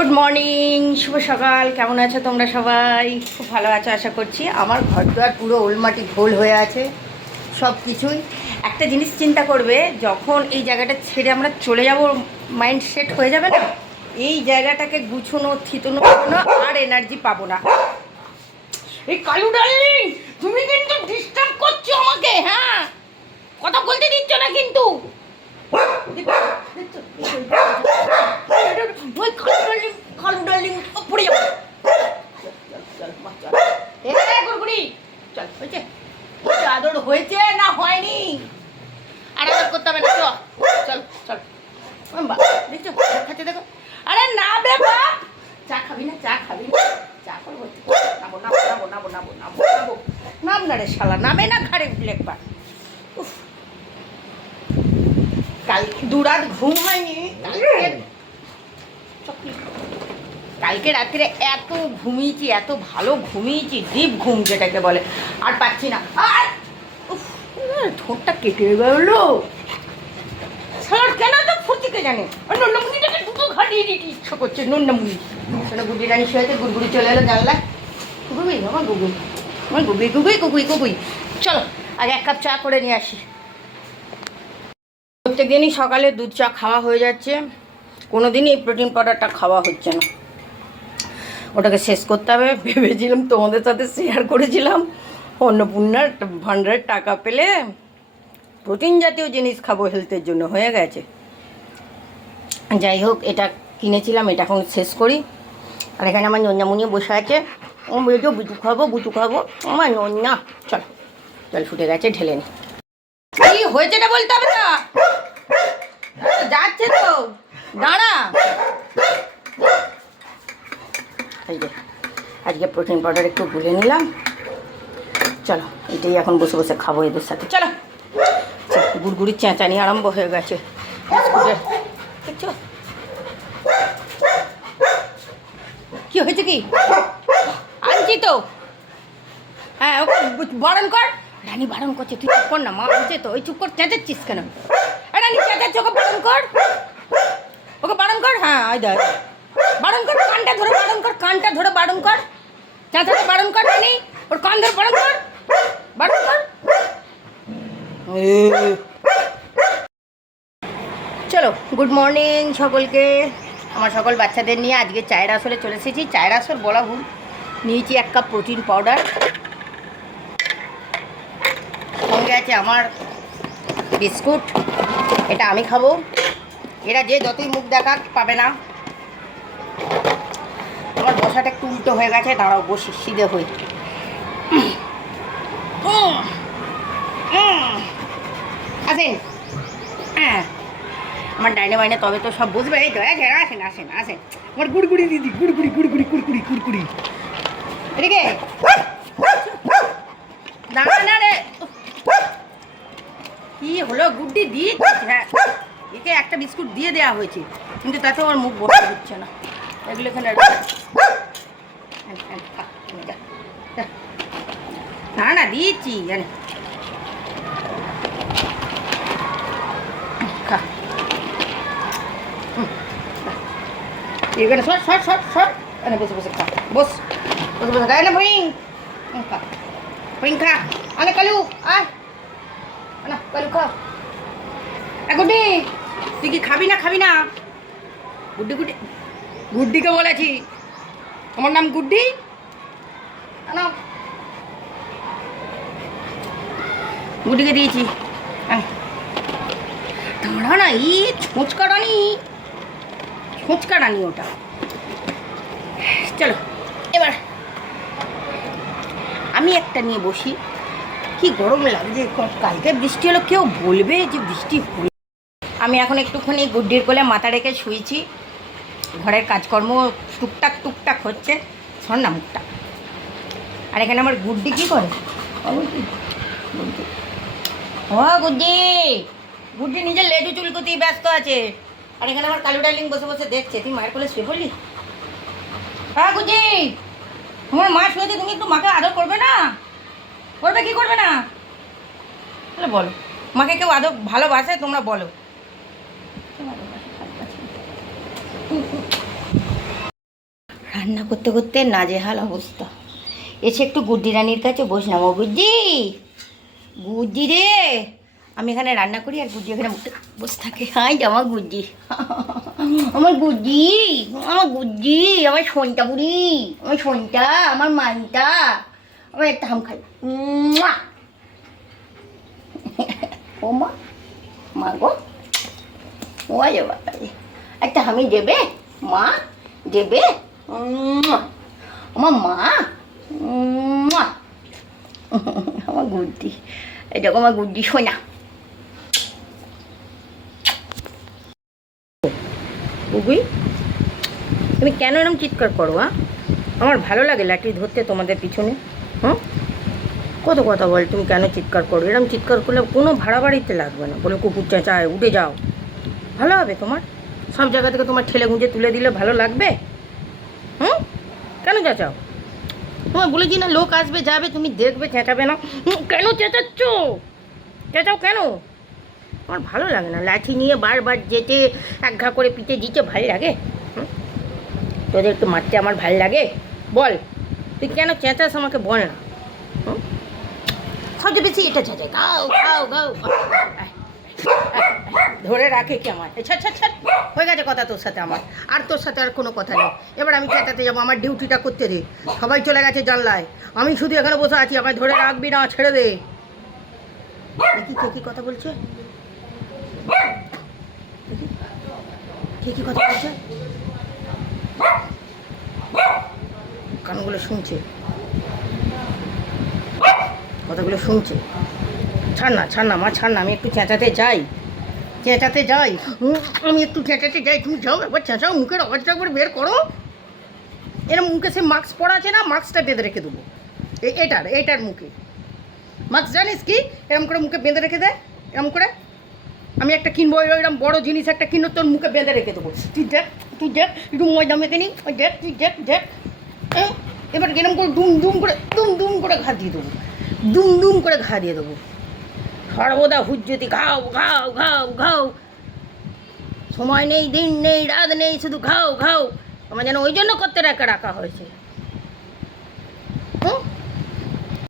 Good morning, শুভ সকাল। কেমন আছো তোমরা সবাই? খুব ভালো আছো আশা করছি। আমার ঘর দুয়ার পুরো ওলমাটি ঘোল হয়ে আছে, সব কিছুই। একটা জিনিস চিন্তা করবে, যখন এই জায়গাটা ছেড়ে আমরা চলে যাব, মাইন্ড সেট হয়ে যাবে না, এই জায়গাটাকে গুছানো থিতনো আর এনার্জি পাবো না। এই কালু ডার্লিং, তুমি কিন্তু ডিস্টার্ব করছো আমাকে। হ্যাঁ, কথা বলতে দিচ্ছ না কিন্তু। কালু ডার্লিং পড়ে যাবো। চল, হয়েছে? আদর হয়েছে না হয়নি? আর আদর করতে হবে না। চল চল, দেখছো খাচ্ছে, দেখো। আরে না বে বাপ, চা খাবি না? চা খাবি না? চা করবো। নাবো নাবো নাবো নাবো নাবো নাবো নাবো, নাম না রে শালা, নামে না ঘাড়ে উঠলে একবার। উফ, কালকে দুরাত ঘুম হয়নি। কালকে রাত্রে এত ঘুমিয়েছি, এত ভালো ঘুমিয়েছি, ডিপ ঘুম যেটাকে বলে, আর পাচ্ছি না। আর ঠোঁটটা কেটে গেলো। সালার কেন তো ফুটিকে জানে। আর নন্নামুনিটাকে দুটো ঘাটিয়ে দিতে ইচ্ছা করছে। নন্নামুনি শোনো, গুডি রানি শুয়েতে গুড়গুড়ি চলে এলো জানলায়। গুগুই আমার গুগুই, আমার গুগুই গুগুই গুগুই গুগুই। চলো আগে এক কাপ চা করে নিয়ে আসি। প্রত্যেক দিনই সকালে দুধ চা খাওয়া হয়ে যাচ্ছে, কোনো দিনই এই প্রোটিন পাউডারটা খাওয়া হচ্ছে না। ওটাকে শেষ করতে হবে ভেবেছিলাম, তোমাদের সাথে শেয়ার করেছিলাম। অন্নপূর্ণার ভান্ডারের টাকা পেলে প্রোটিন জাতীয় জিনিস খাবো, হেলথের জন্য। হয়ে গেছে। যাই হোক, এটা কিনেছিলাম, এটা এখন শেষ করি। আর এখানে আমার নন্যামুনি বসে আছে। ও বলছো বুটু খাবো, বুটু খাবো। আমার নন্যা, চল জল ফুটে গেছে, ঢেলে নি। কি হয়েছে না বলতে হবে না, যাচ্ছে তো, দাঁড়া। এই যে আজকে প্রোটিন পাউডার একটু গুলে নিলাম। চলো এটাই এখন বসে বসে খাবো এদের সাথে। চলো, গুড়গুড়ির চেঁচানি আরম্ভ হয়ে গেছে বিস্কুটের। দেখছো কি হয়েছে? কি আনছি তো। হ্যাঁ, ওকে বারণ কর। রানী বারণ করছে, তুই চুপ কর না। মা বলছে তো, ওই চুপ কর। চেঁচাচ্ছিস কেন? রানী চেঁচাচ্ছে, ওকে বারণ কর, ওকে বারণ কর। হ্যাঁ আয় দেখ, বারণ কর, কানটা ধরে বারণ কর, কানটা ধরে বারণ কর, চেঁচাতে বারণ কর। রানী ওর কান ধরে বারণ কর, বারণ কর। চলো, গুড মর্নিং সকলকে। আমার সকল বাচ্চাদের নিয়ে আজকে চায়ের আসরে চলে এসেছি। চায়ের আসর বলা ভুল, নিয়েছি 1 কাপ প্রোটিন পাউডার, সঙ্গে আছে আমার বিস্কুট। এটা আমি খাবো, এরা যে যতই মুখ দেখাক পাবে না। আমার বসাটা একটু উল্টো হয়ে গেছে, দাঁড়াও বসি সিধে হই। আসেন, হ্যাঁ আমার ডাইনে বাইনে, তবে তো সব বুঝবে। এই তো আসেন আসেন আসেন, আমার গুড়গুড়ি দিদি, গুড়গুড়ি গুড়গুড়ি কুড়কুড়ি কুড়কুড়ি। এদিকে দাঁড়া না রে, কি হলো? গুড্ডি দিয়ে, হ্যাঁ একে একটা বিস্কুট দিয়ে দেওয়া হয়েছে, কিন্তু তাতেও আমার মুখ বসে দিচ্ছে না। এগুলো এখানে না না দিয়েছি জানি। খা এখানে সর সর সর সর, এনে বসে বসে খা, বস বসে বসে খা। এনে ভইং খা, ভইং খা। আরে কালু আয় না, কালু খা। গুড্ডি তুই কি খাবি না? খাবি না? গুড্ডি গুড্ডি, গুড্ডিকে বলেছি, আমার নাম গুড্ডি। না গুড্ডিকে দিয়েছি। দাঁড়া না, ই ছোঁচকা রানি, ছোঁচকা রানি ওটা। চলো এবার আমি একটা নিয়ে বসি। কি গরম লাগছে, কালকে বৃষ্টি হলো, কেউ বলবে যে বৃষ্টি হলো? আমি এখন একটুখানি গুড্ডির কোলে মাথা রেখে শুয়েছি। ঘরের কাজকর্ম টুকটাক টুকটাক হচ্ছে, শোন না মুখটা। আর এখানে আমার গুড্ডি কি করে? ও গুড্ডি, গুড্ডি নিজের লেডু চুলকুতি ব্যস্ত আছে। আর এখানে আমার কালু ডার্লিং বসে বসে দেখছে। তুই মায়ের কোলে শুয়ে পড়লি? হ্যাঁ গুড্ডি, তোমার মা শুয়েছে, তুমি একটু মাকে আদর করবে না? করবে কি করবে না? তাহলে বলো, মাকে কেউ আদর ভালোবাসে? তোমরা বলো। রান্না করতে করতে নাজেহাল অবস্থা। এসে একটু গুড্ডি রানীর কাছে বসলাম। ও গুড্ডি, গুড্ডি রে, আমি এখানে রান্না করি আর গুড্ডি এখানে বসে থাকে। হাই আমার গুড্ডি, আমার গুড্ডি, আমার গুড্ডি, আমার সোনটা বুড়ি, আমার সোনটা, আমার মানটা, আমার একটা হাম খাই। ও মা, মা গো, ও বাবা, একটা হামি দেবে মা, দেবে আমার মা, আমার গুড্ডি, এই দেখো আমার গুড্ডি সোনা। বুবুই, তুমি কেন এরকম চিৎকার করো? আমার ভালো লাগে লাঠি ধরতে তোমাদের পিছনে। কত কথা বল, তুমি কেন চিৎকার করো? এরকম চিৎকার করলে কোনো ভাড়া বাড়িতে লাগবে না। বলে কুকুর চেঁচায়, উঠে যাও, ভালো হবে তোমার। সব জায়গা থেকে তোমার ঠেলে গুঁজে তুলে দিলে ভালো লাগবে? কেন চেঁচাও? তোমার বলেছি না লোক আসবে যাবে, তুমি দেখবে, চেঁচাবে না। কেন চেঁচাচ্ছ? চেঁচাও কেন? আমার ভালো লাগে না লাঠি নিয়ে বারবার যেতে, এক ঘা করে পিঠে দিতে ভাল লাগে। তোদের একটু মারতে আমার ভাল লাগে? বল, তুই কেন চেঁচাস আমাকে বল না। সবচেয়ে বেশি এটা চেঁচায়, গাও গাও গাও, ধরে রাখে কি আমার। ছাড় ছাড় ছাড়, হয়ে গেছে কথা তোর সাথে আমার, আর তোর সাথে আর কোনো কথা নেই। এবার আমি চেঁচাতে যাবো, আমার ডিউটিটা করতে দে। সবাই চলে গেছে জানলায়, আমি শুধু এখানে বসে আছি। আমায় ধরে রাখবি না, ছেড়ে দে। দেখি কে কি কথা বলছে, কে কি কথা বলছে, কানগুলো শুনছে, কথাগুলো শুনছে। ছাড় না, ছাড় না মা, ছাড় না, আমি একটু চেঁচাতে যাই, চেঁচাতে যাই, আমি একটু চেঁচাতে যাই। তুমি যাও, একবার চেঁচাও, মুখের আওয়াজটা একবার বের করো। এর মুখে সে মাস্ক পরা আছে না, মাস্কটা বেঁধে রেখে দেবো। এটার মুখে মাস্ক জানিস কি, এরম করে মুখে বেঁধে রেখে দেয়, এরম করে। আমি একটা কিনবো, এরকম বড় জিনিস একটা কিনবো, তোর মুখে বেঁধে রেখে দেবো। তুই দেখ, তুই দেখ, একটু ময়দা মেখে নিই, ওই দেখ, তুই দেখ দেখ। এবার এরম করে দুম দুম করে, দুম দুম করে ঘা দিয়ে দেবো, দুম দুম করে ঘা দিয়ে দেবো। সর্বদা হুজ্জতি, ঘাও ঘাও ঘাও ঘাও, সময় নেই, দিন নেই, রাত নেই, শুধু ঘাও ঘাও। আমার যেন ওই জন্য করতে রাখা হয়েছে।